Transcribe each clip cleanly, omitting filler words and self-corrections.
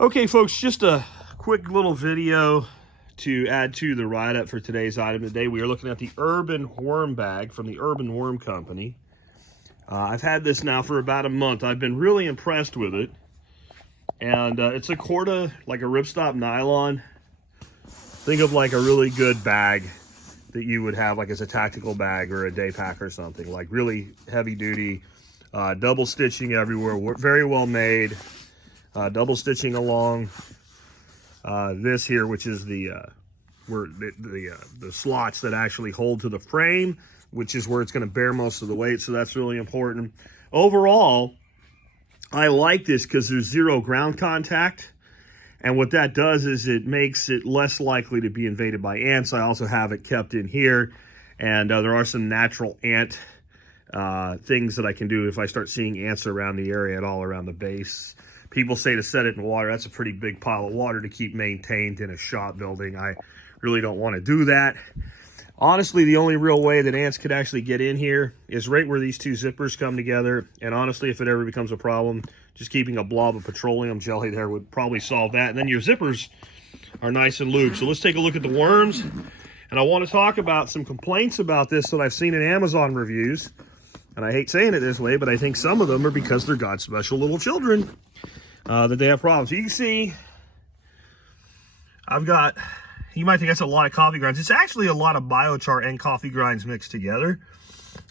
Okay, folks, just a quick little video to add to the write-up for today's item. Today we are looking at the Urban Worm Bag from the Urban Worm Company. I've had this now for about a month. I've been really impressed with it. And it's a Corda, like a ripstop nylon. Think of like a really good bag that you would have like as a tactical bag or a day pack or something. Like really heavy duty, double stitching everywhere, very well made. Double stitching along this here, which is the slots that actually hold to the frame, which is where it's going to bear most of the weight. So that's really important. Overall, I like this because there's zero ground contact. And what that does is it makes it less likely to be invaded by ants. I also have it kept in here. And there are some natural ant things that I can do if I start seeing ants around the area at all around the base. People say to set it in water. That's a pretty big pile of water to keep maintained in a shop building. I really don't want to do that. Honestly, the only real way that ants could actually get in here is right where these two zippers come together. And honestly, if it ever becomes a problem, just keeping a blob of petroleum jelly there would probably solve that. And then your zippers are nice and lubed. So let's take a look at the worms. And I want to talk about some complaints about this that I've seen in Amazon reviews. And I hate saying it this way, but I think some of them are because they're God's special little children. That they have problems. So you can see, I've got, you might think that's a lot of coffee grinds. It's actually a lot of biochar and coffee grinds mixed together.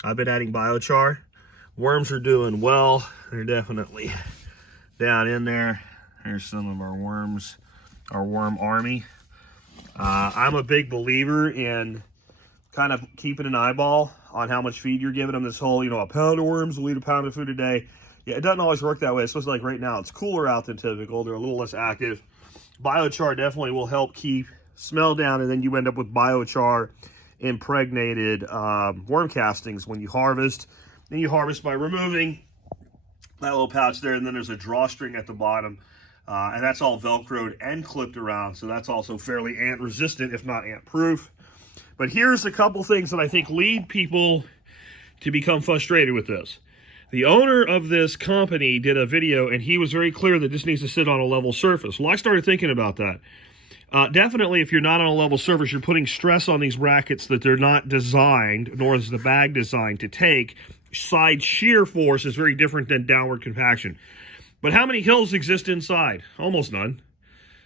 I've been adding biochar. Worms are doing well. They're definitely down in there. Here's some of our worms, our worm army. I'm a big believer in kind of keeping an eyeball on how much feed you're giving them. This whole, a pound of worms will eat a pound of food a day. Yeah, it doesn't always work that way, especially like right now. It's cooler out than typical. They're a little less active. Biochar definitely will help keep smell down, and then you end up with biochar impregnated worm castings when you harvest. Then you harvest by removing that little pouch there, and then there's a drawstring at the bottom, and that's all Velcroed and clipped around, so that's also fairly ant resistant, if not ant proof. But here's a couple things that I think lead people to become frustrated with this. The owner of this company did a video, and he was very clear that this needs to sit on a level surface. Well, I started thinking about that. Definitely, if you're not on a level surface, you're putting stress on these brackets that they're not designed, nor is the bag designed to take. Side shear force is very different than downward compaction. But how many hills exist inside? Almost none.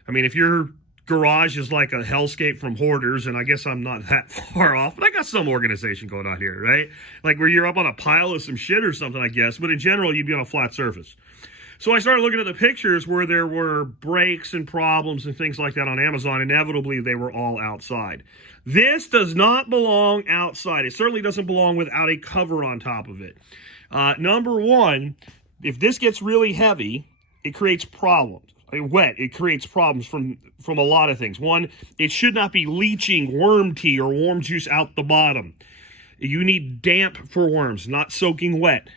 I mean, if your garage is like a hellscape from hoarders, and I guess I'm not that far off, but I got some organization going on here, right? Like where you're up on a pile of some shit or something, I guess, but in general, you'd be on a flat surface. So I started looking at the pictures where there were breaks and problems and things like that on Amazon. Inevitably, they were all outside. This does not belong outside. It certainly doesn't belong without a cover on top of it. Number one, if this gets really heavy, it creates problems. Wet, it creates problems from a lot of things. One, it should not be leaching worm tea or worm juice out the bottom. You need damp for worms, not soaking wet.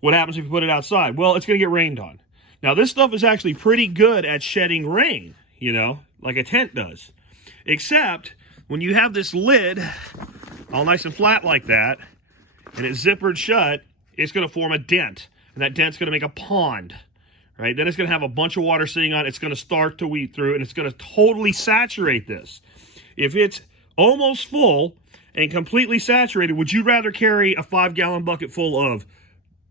What happens if you put it outside? Well, it's going to get rained on. Now, this stuff is actually pretty good at shedding rain, like a tent does. Except when you have this lid all nice and flat like that, and it's zippered shut, it's going to form a dent. And that dent's going to make a pond. Right? Then it's going to have a bunch of water sitting on it. It's going to start to weep through, and it's going to totally saturate this. If it's almost full and completely saturated, would you rather carry a 5-gallon bucket full of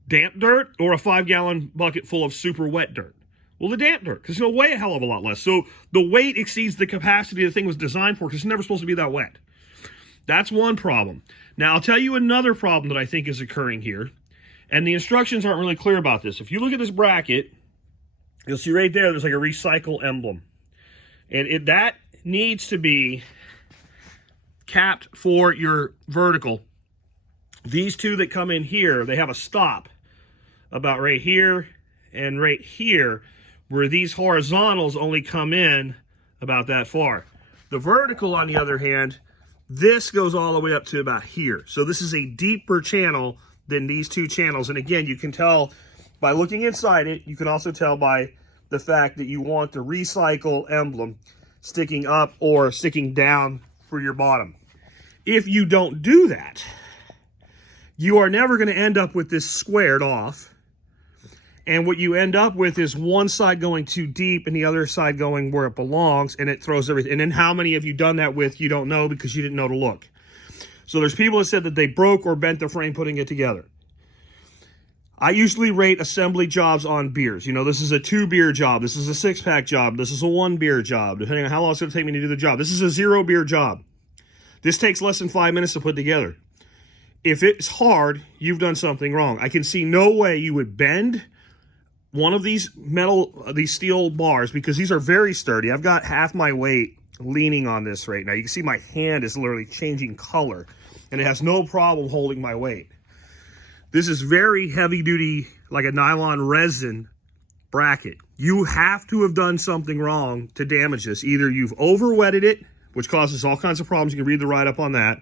damp dirt or a 5-gallon bucket full of super wet dirt? Well, the damp dirt, because it's going to weigh a hell of a lot less. So the weight exceeds the capacity the thing was designed for, because it's never supposed to be that wet. That's one problem. Now, I'll tell you another problem that I think is occurring here, and the instructions aren't really clear about this. If you look at this bracket, you'll see right there, there's like a recycle emblem. And that needs to be capped for your vertical. These two that come in here, they have a stop about right here and right here, where these horizontals only come in about that far. The vertical, on the other hand, this goes all the way up to about here. So this is a deeper channel than these two channels. And again, you can tell by looking inside it. You can also tell by the fact that you want the recycle emblem sticking up or sticking down for your bottom. If you don't do that, you are never going to end up with this squared off. And what you end up with is one side going too deep and the other side going where it belongs, and it throws everything. And then how many have you done that with, you don't know because you didn't know to look. So there's people that said that they broke or bent the frame putting it together. I usually rate assembly jobs on beers. You know, this is a 2-beer job. This is a 6-pack job. This is a 1-beer job, depending on how long it's going to take me to do the job. This is a 0-beer job. This takes less than 5 minutes to put together. If it's hard, you've done something wrong. I can see no way you would bend one of these steel bars, because these are very sturdy. I've got half my weight leaning on this right now. You can see my hand is literally changing color, and it has no problem holding my weight. This is very heavy duty, like a nylon resin bracket. You have to have done something wrong to damage this. Either you've over-wetted it, which causes all kinds of problems. You can read the write-up on that.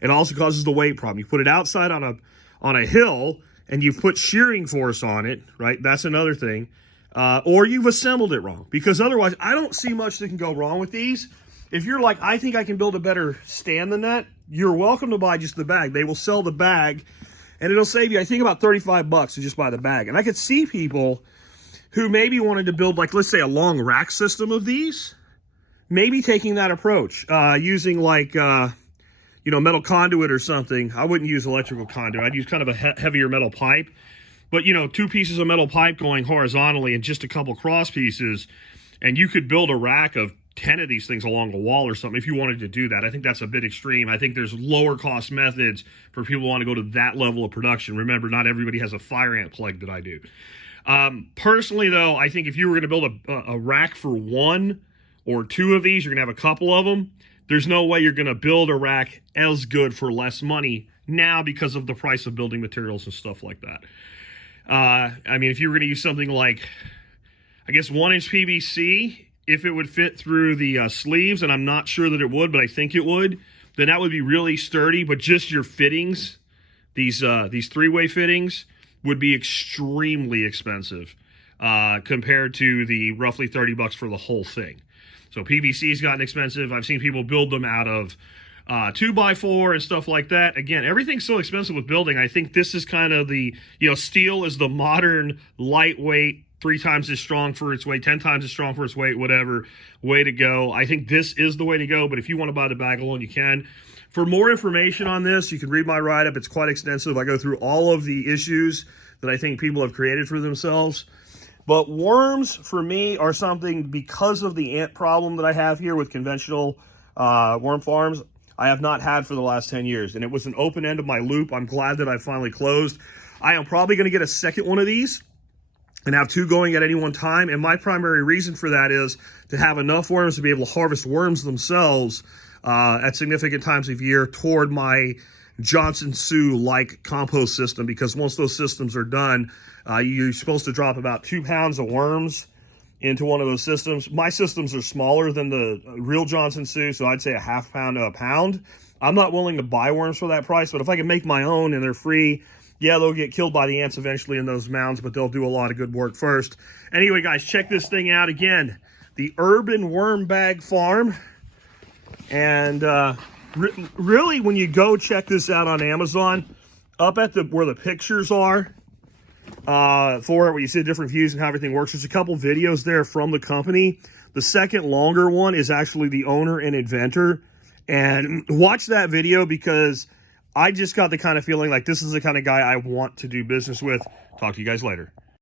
It also causes the weight problem. You put it outside on a hill, and you've put shearing force on it, right? That's another thing. Or you've assembled it wrong. Because otherwise, I don't see much that can go wrong with these. If you're like, I think I can build a better stand than that, you're welcome to buy just the bag. They will sell the bag, and it'll save you, I think, about $35 to just buy the bag. And I could see people who maybe wanted to build, like, let's say, a long rack system of these, maybe taking that approach, using, like, you know, metal conduit or something. I wouldn't use electrical conduit. I'd use kind of a heavier metal pipe. But, you know, 2 pieces of metal pipe going horizontally and just a couple cross pieces, and you could build a rack of 10 of these things along a wall or something if you wanted to do that. I think that's a bit extreme. I think there's lower cost methods for people who want to go to that level of production. Remember, not everybody has a fire ant plug that I do. Personally, though, I think if you were going to build a rack for 1 or 2 of these, you're going to have a couple of them. There's no way you're going to build a rack as good for less money now because of the price of building materials and stuff like that. I mean, if you were going to use something like, I guess, 1-inch PVC, if it would fit through the sleeves, and I'm not sure that it would, but I think it would, then that would be really sturdy. But just your fittings, these 3-way fittings, would be extremely expensive compared to the roughly $30 for the whole thing. So PVC's gotten expensive. I've seen people build them out of 2x4 and stuff like that. Again, everything's so expensive with building. I think this is kind of the, you know, steel is the modern lightweight, 3 times as strong for its weight, 10 times as strong for its weight, whatever, way to go. I think this is the way to go, but if you want to buy the bag alone, you can. For more information on this, you can read my write-up. It's quite extensive. I go through all of the issues that I think people have created for themselves. But worms, for me, are something, because of the ant problem that I have here with conventional worm farms, I have not had for the last 10 years. And it was an open end of my loop. I'm glad that I finally closed. I am probably going to get a second one of these and have 2 going at any one time. And my primary reason for that is to have enough worms to be able to harvest worms themselves at significant times of year toward my Johnson Sioux-like compost system. Because once those systems are done, you're supposed to drop about 2 pounds of worms into one of those systems. My systems are smaller than the real Johnson Sioux, so I'd say a half pound to a pound. I'm not willing to buy worms for that price, but if I can make my own and they're free, yeah, they'll get killed by the ants eventually in those mounds, but they'll do a lot of good work first. Anyway, guys, check this thing out again. The Urban Worm Bag Farm. And really, when you go check this out on Amazon, up at where the pictures are for it, where you see the different views and how everything works, there's a couple videos there from the company. The second longer one is actually the owner and inventor. And watch that video, because I just got the kind of feeling like this is the kind of guy I want to do business with. Talk to you guys later.